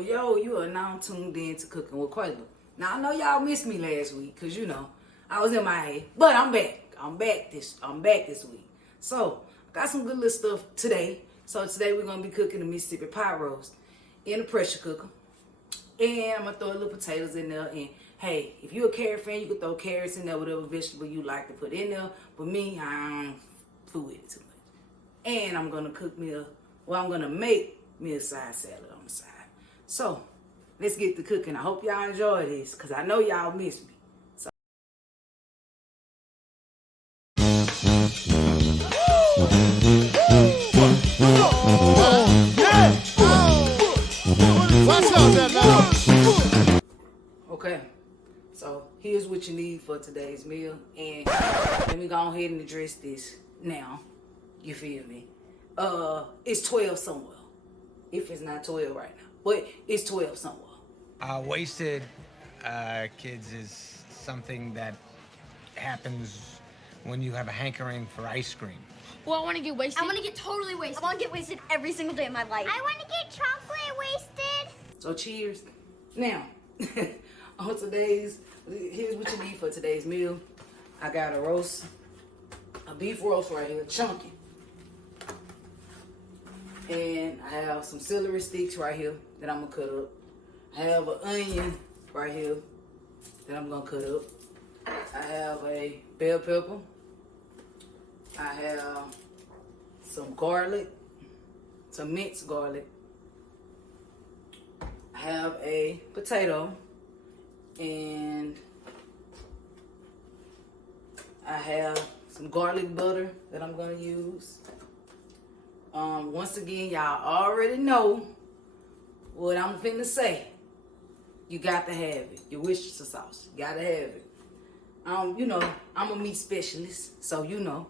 Yo, you are now tuned in to Cooking with Quala. Now I know y'all missed me last week, cause I was in my head, but I'm back. I'm back this week. So got some good little stuff today. So today we're gonna be cooking the Mississippi pot roast in a pressure cooker, and I'm gonna throw a little potatoes in there. And hey, if you're a carrot fan, you can throw carrots in there, whatever vegetable you like to put in there. But me, I don't fool with it too much. And I'm gonna I'm gonna make me a side salad on the side. So let's get to cooking. I hope y'all enjoy this, because I know y'all miss me. So okay, so here's what you need for today's meal. And let me go ahead and address this now. You feel me? It's 12 somewhere. If it's not 12 right now. But it's 12 somewhere. Wasted kids is something that happens when you have a hankering for ice cream. Well, I want to get wasted. I want to get totally wasted. I want to get wasted every single day of my life. I want to get chocolate wasted. So cheers. Now, here's what you need for today's meal. I got a beef roast right here, chunky. And I have some celery sticks right here that I'm gonna cut up. I have an onion right here that I'm gonna cut up. I have a bell pepper. I have some garlic, some minced garlic. I have a potato, and I have some garlic butter that I'm gonna use. Once again, y'all already know what I'm finna say. You got to have it. Your Worcestershire sauce. You got to have it. I'm a meat specialist, so I'm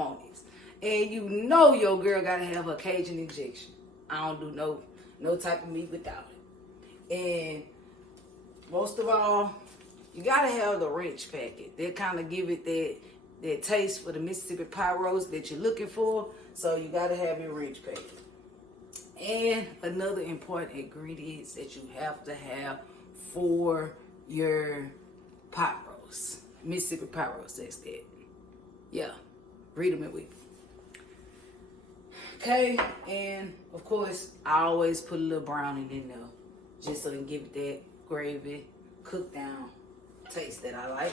on this. And your girl got to have her Cajun injection. I don't do no type of meat without it. And most of all, you got to have the ranch packet. They kind of give it that taste for the Mississippi pot roast that you're looking for. So you got to have your ranch packet. And another important ingredient that you have to have for your pot roast. Mississippi pot roast, that's that. Yeah, read them with me. Okay, and of course, I always put a little browning in there, just so it can give it that gravy, cooked down taste that I like.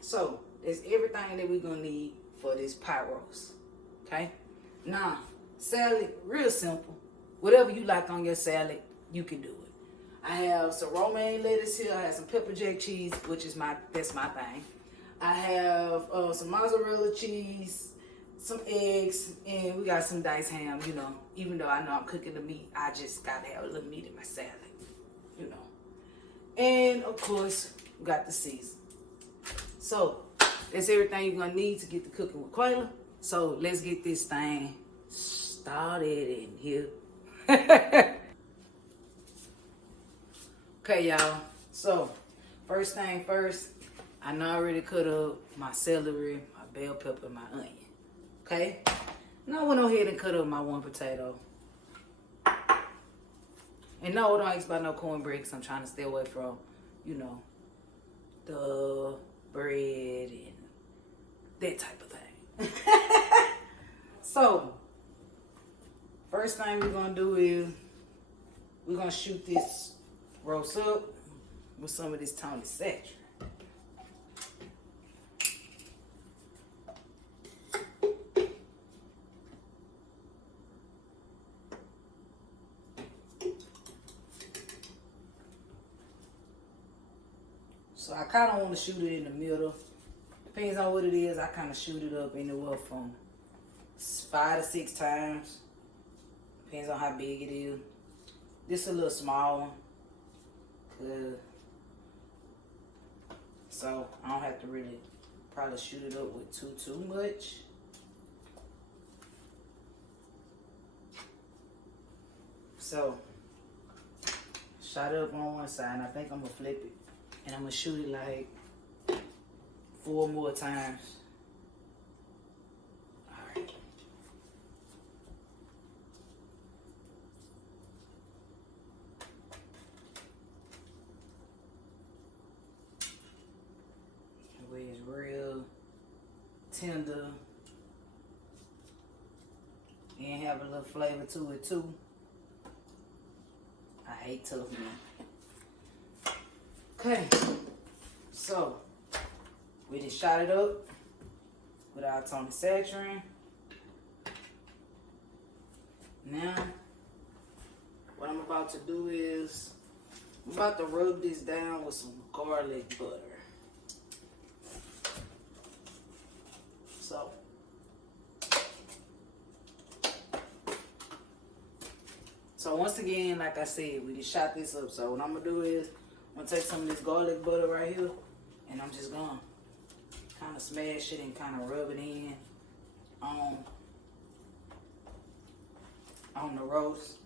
So, that's everything that we're going to need for this pot roast. Okay? Now, salad, real simple. Whatever you like on your salad, you can do it. I have some romaine lettuce here. I have some pepper jack cheese, that's my thing. I have some mozzarella cheese, some eggs, and we got some diced ham, Even though I know I'm cooking the meat, I just got to have a little meat in my salad, And, of course, we got the season. So, that's everything you're going to need to get the Cooking with Quala. So, let's get this thing started in here. Okay, y'all. So, first thing first, I know I already cut up my celery, my bell pepper, my onion. Okay? Now I went ahead and cut up my one potato. And no, don't ask about no cornbread, because I'm trying to stay away from, the bread and that type of thing. So, first thing we're going to do is we're going to shoot this roast up with some of this Tony Satchel. So I kind of want to shoot it in the middle. Depends on what it is. I kind of shoot it up anywhere from 5 to 6 times. Depends on how big it is. This is a little small one. So I don't have to really probably shoot it up with too much. So shot it up on one side, and I think I'm gonna flip it. And I'm gonna shoot it like 4 more times. Alright. tender and have a little flavor to it too. I hate tough meat. Okay, so we just shot it up with our Tony Saturin. Now, what I'm about to do is I'm about to rub this down with some garlic butter. So once again, like I said, we just shot this up. So what I'm gonna do is I'm gonna take some of this garlic butter right here, and I'm just gonna kind of smash it and kind of rub it in on the roast.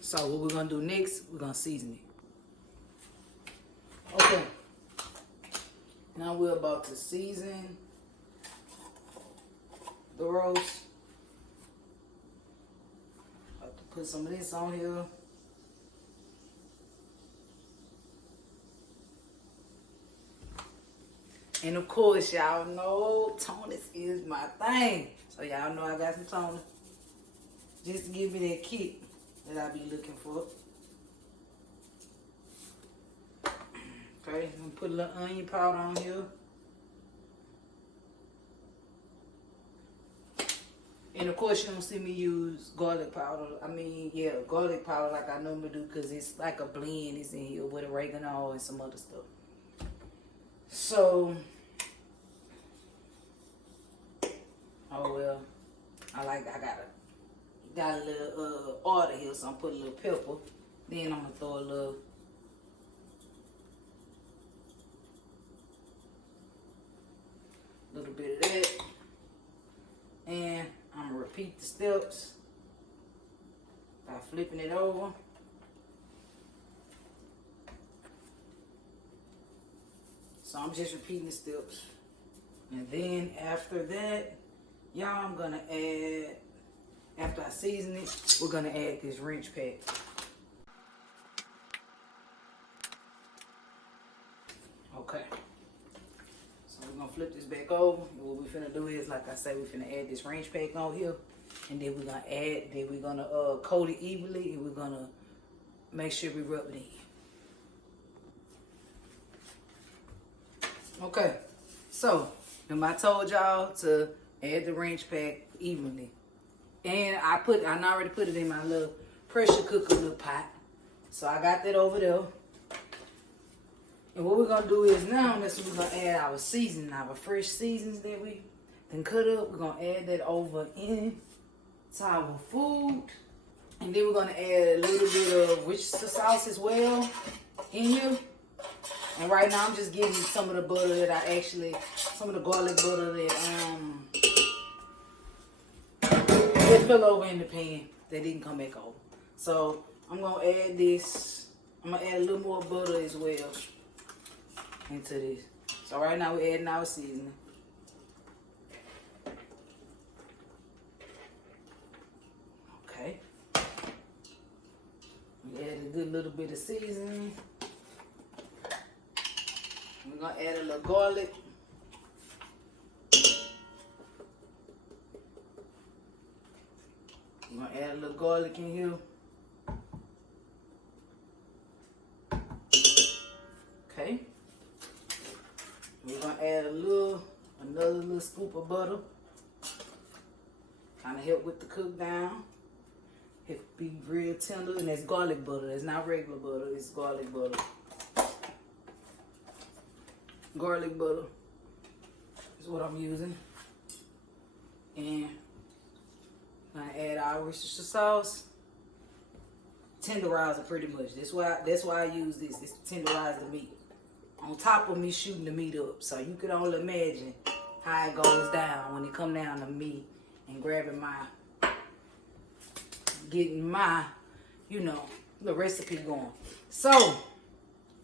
So what we're gonna do next, we're gonna season it. Okay. Now we're about to season the roast. About to put some of this on here. And of course, y'all know Tony's is my thing. So y'all know I got some Tony. Just to give me that kick that I be looking for. Okay, I'm gonna put a little onion powder on here. And of course, you don't see me use garlic powder. Garlic powder like I normally do, because it's like a blend. It's in here with oregano and some other stuff. So, oh well, I got a little order here, so I'm putting a little pepper. Then I'm gonna throw a little bit of that, and I'm gonna repeat the steps by flipping it over. So I'm just repeating the steps, and then after that, y'all, I'm gonna add. After I season it, we're gonna add this wrench pack. Okay. So we're gonna flip this back over. And what we're finna do is, like I said, we're finna add this wrench pack on here. And then we're gonna coat it evenly, and we're gonna make sure we rub it in. Okay. So, I told y'all to add the wrench pack evenly. And I already put it in my little pressure cooker little pot. So I got that over there. And what we're gonna do is now, we're gonna add our seasoning, our fresh seasons that we then cut up. We're gonna add that over into our food. And then we're gonna add a little bit of Worcestershire sauce as well in here. And right now I'm just getting some of the butter that some of the garlic butter that fell over in the pan that didn't come back over. So I'm gonna add this. I'm gonna add a little more butter as well into this. So right now we're adding our seasoning. Okay. We add a good little bit of seasoning. We're gonna add a little garlic. I'm gonna add a little garlic in here. Okay. We're gonna add another little scoop of butter. Kind of help with the cook down. It be real tender, and that's garlic butter. It's not regular butter. It's garlic butter. Garlic butter is what I'm using, and I add our Worcestershire sauce. Tenderizer pretty much. That's why I use this. It's to tenderize the meat. On top of me shooting the meat up. So you could only imagine how it goes down when it come down to me and getting my, the recipe going. So,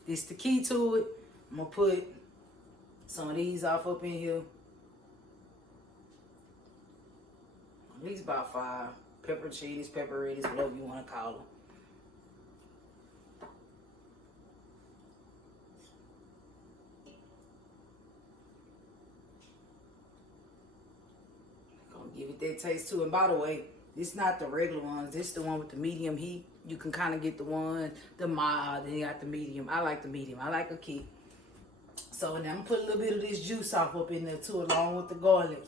this the key to it. I'm gonna put some of these off up in here. At least about 5. Pepperoncinis, pepperonis, whatever you want to call them. Gonna give it that taste too. And by the way, this not the regular ones. This the one with the medium heat. You can kind of get the one, the mild, then you got the medium. I like the medium. I like a kick. So now I'm gonna put a little bit of this juice off up in there too, along with the garlic.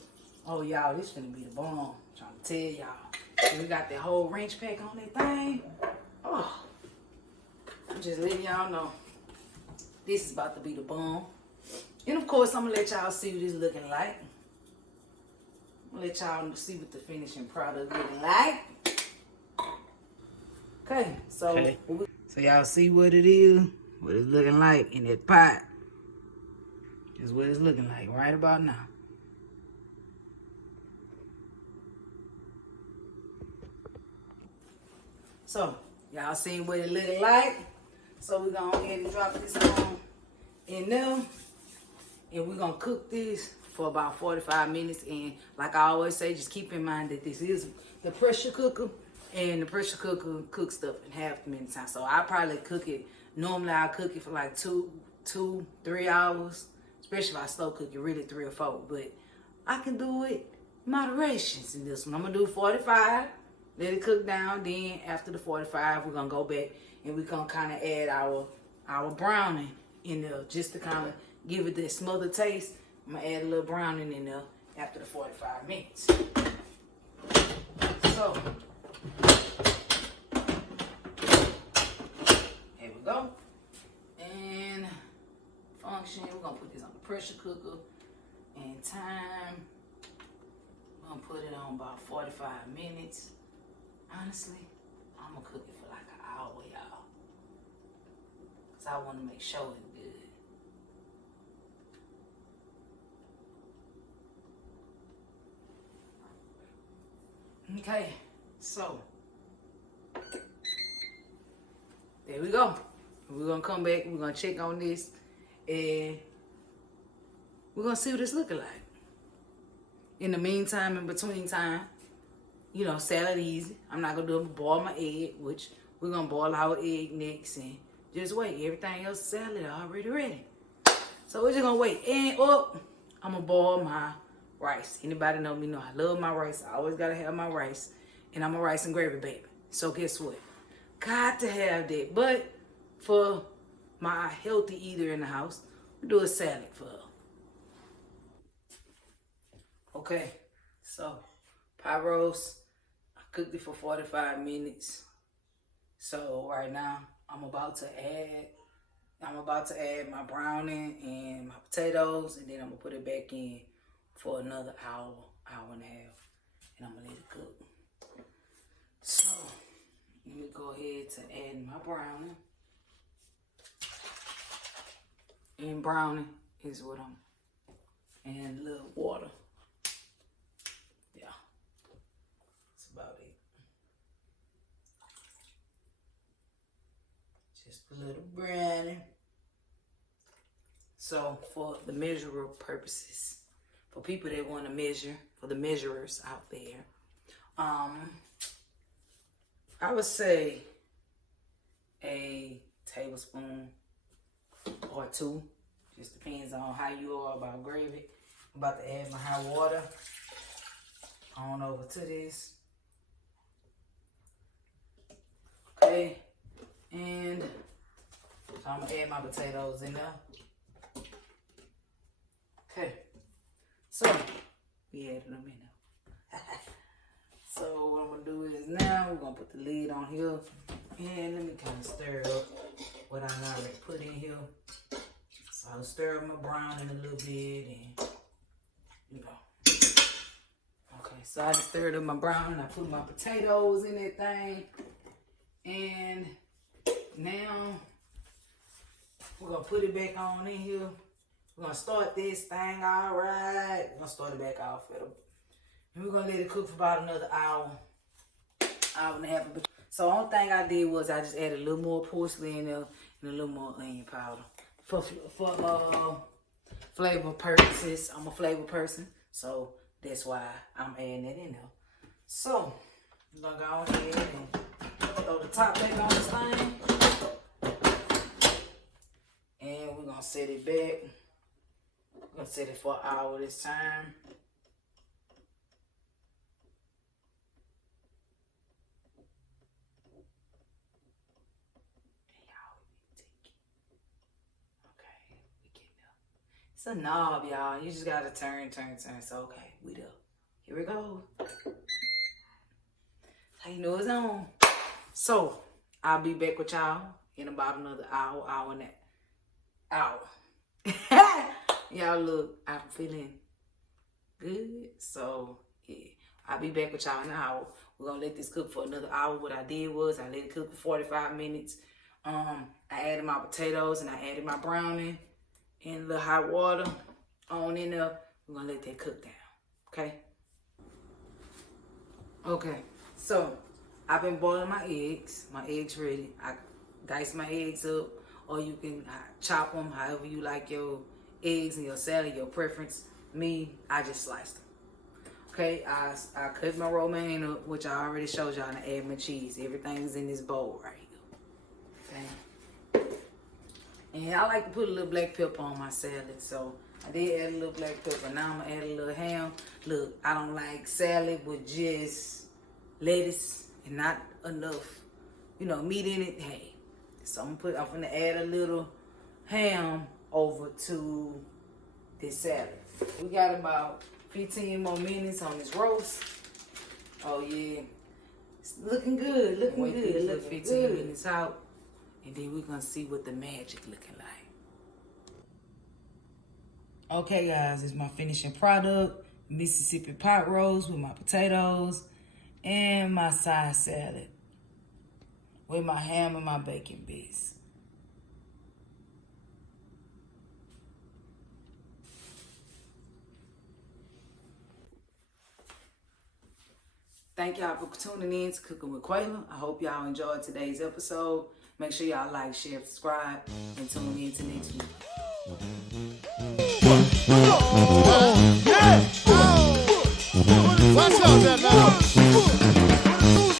Oh y'all, this finna be the bomb. I'm trying to tell y'all. We got that whole ranch pack on that thing. Oh, I'm just letting y'all know. This is about to be the bomb. And of course, I'm gonna let y'all see what it's looking like. I'm gonna let y'all see what the finishing product looking like. Okay, so y'all see what it is, what it's looking like in that pot. This is what it's looking like right about now. So y'all seen what it looking like. So we're gonna go ahead and drop this on in there, and we're gonna cook this for about 45 minutes. And like I always say, just keep in mind that this is the pressure cooker, and the pressure cooker cooks stuff in half the minute time. So I probably cook it. Normally I cook it for like 2-3 hours, especially if I slow cook it, really 3 or 4. But I can do it moderations in this one. I'm gonna do 45, let it cook down. Then after the 45, we're gonna go back and we're gonna kind of add our browning in there just to kind of give it that smothered taste. I'm gonna add a little browning in there after the 45 minutes. So here we go. And function, we're gonna put this on the pressure cooker. And time, we're gonna put it on about 45 minutes. Honestly, I'm gonna cook it for like an hour, y'all. Cause I wanna make sure it's good. Okay, so there we go. We're gonna come back, we're gonna check on this, and we're gonna see what it's looking like. In the meantime, in between time, you know, salad easy. I'm not gonna boil my egg, which we're gonna boil our egg next, and just wait. Everything else salad already ready. So we're just gonna wait. And I'm gonna boil my rice. Anybody know me know I love my rice. I always gotta have my rice. And I'm a rice and gravy baby. So guess what? Got to have that. But for my healthy eater in the house, we do a salad for her. Okay, so pot roast. I cooked it for 45 minutes. So right now I'm about to add my browning and my potatoes, and then I'm gonna put it back in for another hour and a half, and I'm gonna let it cook. So let me go ahead to add my browning. And browning is what and a little water. Yeah, that's about it. Just a little browning. So for the measurer purposes, for people that want to measure, for the measurers out there, I would say a tablespoon or 2. Just depends on how you are about gravy. I'm about to add my hot water on over to this. Okay, and so I'm gonna add my potatoes in there. Okay, so we added them in there. So what I'm gonna do is now we're gonna put the lid on here, and let me kind of stir up what I already put in here. So I'll stir up my browning a little bit, and you know. Okay, so I just stirred up my browning. I put my potatoes in that thing, and now we're gonna put it back on in here. We're gonna start this thing all right. We're gonna start it back off. And we're gonna let it cook for about another hour and a half. So the only thing I did was I just added a little more parsley in there and a little more onion powder. For flavor purposes, I'm a flavor person, so that's why I'm adding that in there. So, we're gonna go ahead and throw the top back on this thing. And we're gonna set it back. We're gonna set it for an hour this time. It's a knob, y'all. You just gotta turn. So, okay, we do. Here we go. How you know it's on? So, I'll be back with y'all in about another hour and that hour. Y'all look, I'm feeling good. So, yeah, I'll be back with y'all in an hour. We're gonna let this cook for another hour. What I did was I let it cook for 45 minutes. I added my potatoes and I added my browning. In a little hot water on in there. We're gonna let that cook down. Okay? Okay. So I've been boiling my eggs. My eggs ready. I dice my eggs up, or you can chop them however you like your eggs and your salad, your preference. Me, I just sliced them. Okay, I cut my romaine up, which I already showed y'all, and I add my cheese. Everything's in this bowl right here. Okay. And I like to put a little black pepper on my salad. So I did add a little black pepper. Now I'm going to add a little ham. Look, I don't like salad with just lettuce and not enough, meat in it. Hey, so I'm going to add a little ham over to this salad. We got about 15 more minutes on this roast. Oh, yeah. It's looking good. Looking good. Look, 15 minutes out. And then we're going to see what the magic looking like. Okay, guys, it's my finishing product. Mississippi pot roast with my potatoes and my side salad with my ham and my bacon bits. Thank y'all for tuning in to Cooking with Quala. I hope y'all enjoyed today's episode. Make sure y'all like, share, subscribe, and tune in to next week.